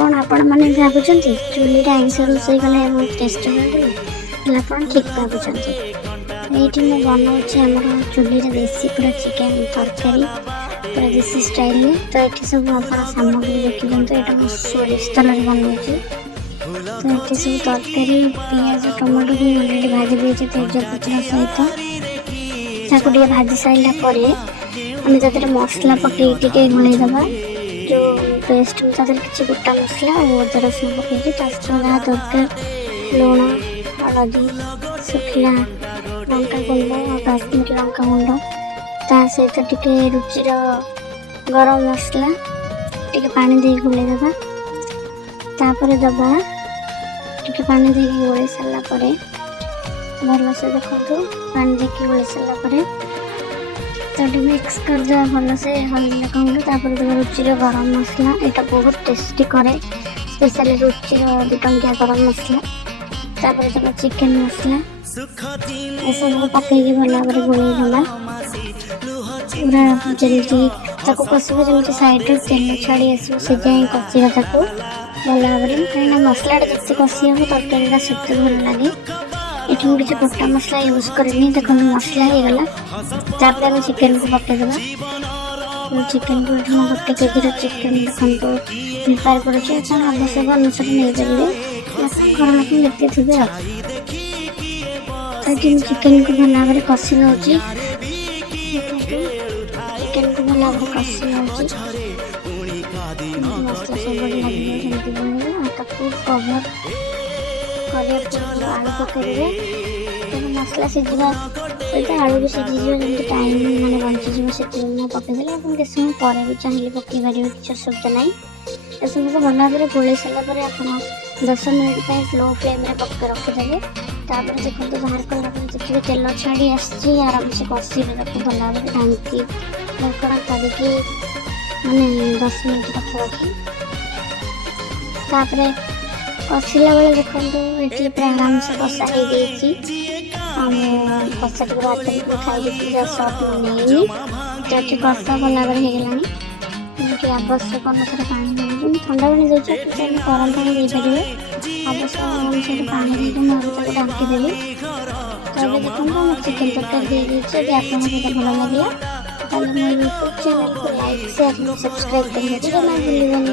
कौन आपण मैंने भावुंट चूल्हे आइंस रोसे कले बहुत टेस्ट लगे आप ठीक भावुंट ये मैं बनाऊँ आम चूल्हे देसी पूरा चिकेन तरकारी पूरा देसी स्टाइल तो ये सब आप सामग्री देखी दिखाँ यहाँ मैं सोरिष तेल बनाऊँ तो ये सब तरकारी पिज टमाटो भी अलरेडी भाजी देते तेजपत्र सहित भाजी सारापर आम जो मसला पकई घोड़ेदबा जो पेस्ट किसी गोटा मसला और अदा रसुण पकई जहाँ दरकार लुण हलदी शुखला लंका गुंड और काश्मीर लंका गुंड ता सहित टिके रुचिर गरम मसला टिके पानी दे घोड़ेदबा तापर दबा टिके पानी दे गोले सारापर भल से देखो पानी देके गोले सारापर तो मिक्स कर दिया भल से हल्दी लंका रुचिर गरम मसला यहाँ बहुत टेस्टी करे स्पेशली रुचिर 2 टंकिया गरम मसला तापर चिकेन मसला ये सब पकई भल भाव गोल पूरा जल्दी कषिब जमी सैड्रे तेल छाड़ी आस से जाए कषिबा भल भाव कहीं मसला जिते कषि हम तरकारी सेते भल लगे ये किसी गोटा मसला यूज करनी देखो मसला हो गला तापर आम चिकेन को पकईदेवा चिकेन को गोटे केजी चिकेन देखो प्रिपेयर कर आवश्यक अनुसार नहीं पारे घर लोग देखते थे तो चिकेन को भल भाव कषि नौची चिकेन को भल भाव कषि नौची मसला सब लगे कभर आलू पकड़े मसला सीझा सहित आलू भी सीझी जमी टाइम मैंने बंचीज से पकईदे आप किस समय पर भी चाहिए पकई पारे किसी असुविधा ना ये सब को भल भाव गोल सारापर आप 10 मिनट स्लो फ्लेम पक रखिदे तापर देखो बाहर कलापर जी तेल छाड़ी आराम से कषिबे भल भाव ढांकी ढक्कन काढ़ी मैंने 10 मिनट रखी तापर कषिला बेले देखो ये पूरा आराम से कषा हो कषा टी रात खाई सर्ट नहीं तो ये कषा भल भाव होगा आवश्यक अनुसार पानी देवी ठंडा पानी देते गरम पानी दे पारे आवश्यक अनुसार पानी देकर ढांकीदेवी तो ये देखो चिकेन तरकारी दे आपको भल लगे तो यूट्यूब चैनल को लाइक शेयर सब्सक्राइब करने भूल